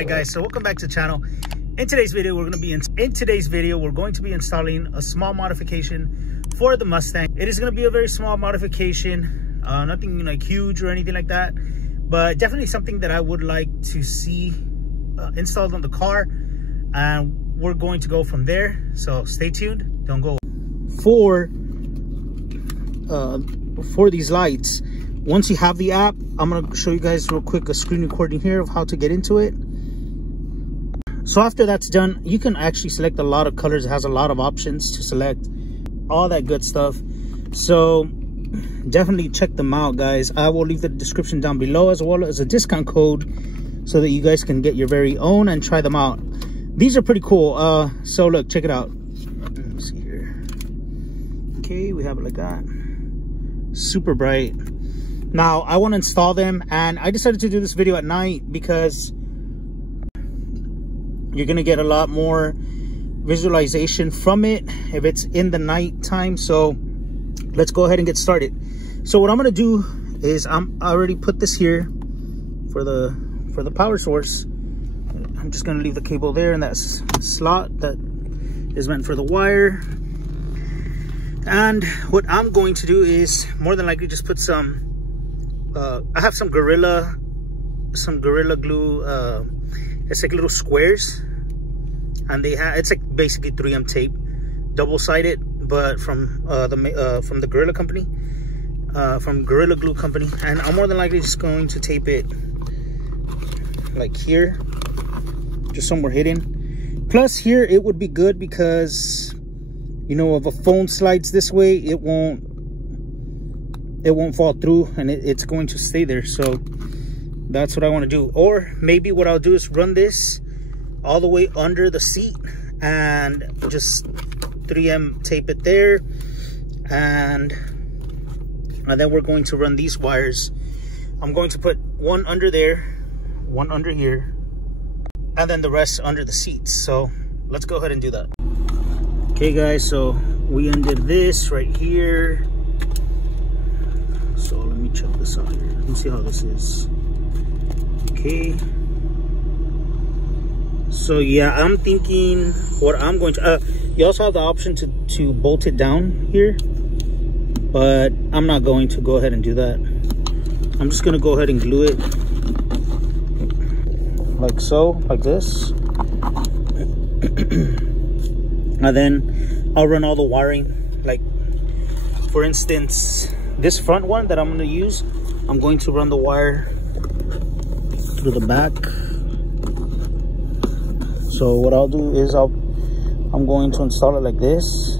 right, guys, so welcome back to the channel. In today's video we're going to be installing a small modification for the Mustang. It is going to be a very small modification, nothing like huge or anything like that, but definitely something that I would like to see installed on the car, and we're going to go from there. So stay tuned, don't go. For these lights, once you have the app, I'm going to show you guys real quick a screen recording here of how to get into it. So after that's done, you can actually select a lot of colors. It has a lot of options to select, all that good stuff. So definitely check them out, guys. I will leave the description down below, as well as a discount code, so that you guys can get your very own and try them out. These are pretty cool. So look, check it out. Let me see here. Okay, we have it like that. Super bright. Now I want to install them, and I decided to do this video at night because you're gonna get a lot more visualization from it if it's in the night time. So let's go ahead and get started. So what I'm gonna do is I already put this here for the power source. I'm just gonna leave the cable there in that slot that is meant for the wire. And what I'm going to do is more than likely just put some I have some Gorilla glue. It's like little squares, and it's like basically 3M tape, double-sided, but from the Gorilla company, from Gorilla Glue company. And I'm more than likely just going to tape it like here, just somewhere hidden. Plus here it would be good because, you know, if a phone slides this way, it won't fall through, and it's going to stay there. So that's what I want to do. Or maybe what I'll do is run this all the way under the seat and just 3M tape it there, and then we're going to run these wires. I'm going to put one under there, one under here, and then the rest under the seats. So let's go ahead and do that. Okay guys, so we undid this right here. So let me check this out here. Let me see how this is. Okay. So yeah, I'm thinking what I'm going to you also have the option to bolt it down here, but I'm not going to go ahead and do that. I'm just going to go ahead and glue it like so, like this. And then I'll run all the wiring. Like for instance, this front one that I'm going to use, I'm going to run the wire through the back. So what I'll do is I'm going to install it like this.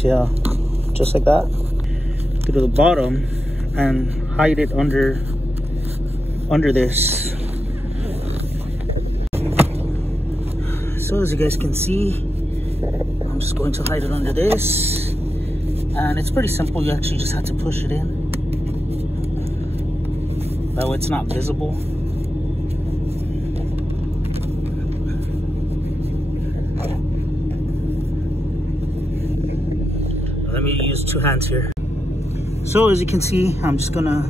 See how, just like that, through the bottom, and hide it under this. So as you guys can see, I'm just going to hide it under this. And it's pretty simple. You actually just have to push it in. That way it's not visible. Let me use two hands here. So as you can see, I'm just gonna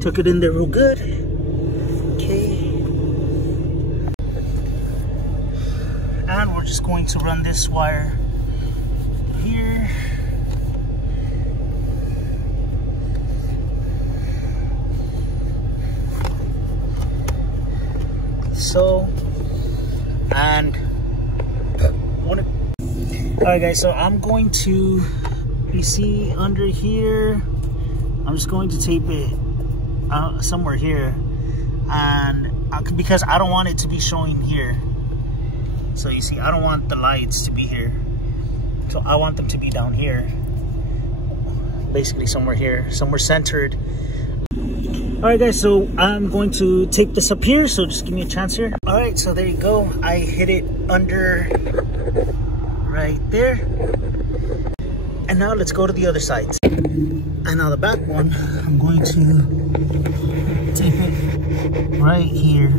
tuck it in there real good. Okay. And we're just going to run this wire here. So, and alright guys, so I'm going to, you see under here, I'm just going to tape it somewhere here, and because I don't want it to be showing here. So you see, I don't want the lights to be here, so I want them to be down here, basically somewhere here, somewhere centered. All right guys, so I'm going to tape this up here, so just give me a chance here. All right, so there you go. I hit it under right there. And now let's go to the other side. And now the back one, I'm going to tape it right here.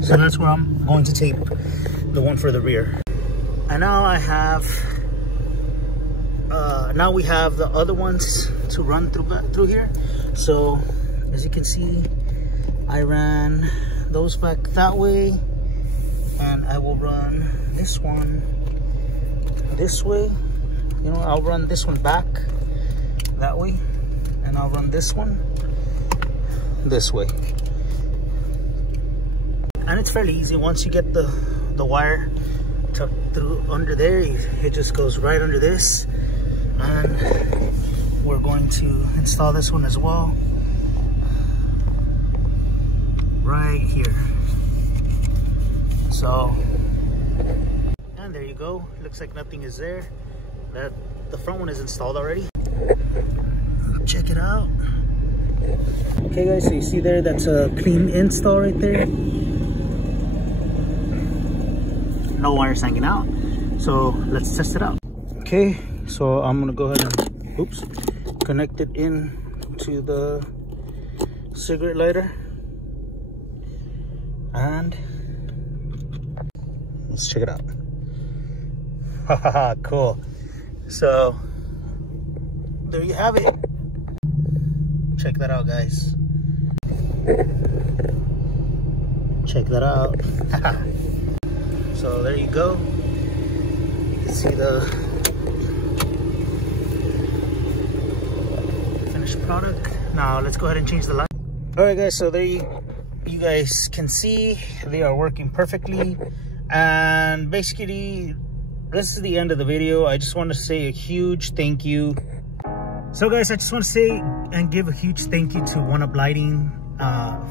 So that's where I'm going to tape the one for the rear. And now I have now we have the other ones to run through here. So as you can see, I ran those back that way, and I will run this one this way. You know, I'll run this one back that way, and I'll run this one this way. And it's fairly easy. Once you get the wire tucked through under there, it just goes right under this. And we're going to install this one as well, right here. So, and there you go. Looks like nothing is there. The front one is installed already. Check it out. Okay guys, so you see there, that's a clean install right there. No wires hanging out. So let's test it out. Okay, so I'm gonna go ahead and, oops, connect it in to the cigarette lighter. And let's check it out. Haha, cool. So there you have it. Check that out, guys. Check that out. So there you go. You can see the finished product. Now let's go ahead and change the light. All right, guys. So there you guys can see they are working perfectly. And basically, this is the end of the video. I just want to say a huge thank you. So guys, I just want to say and give a huge thank you to oneuplighting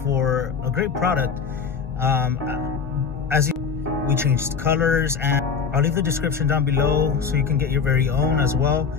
for a great product. We changed colors, and I'll leave the description down below so you can get your very own as well.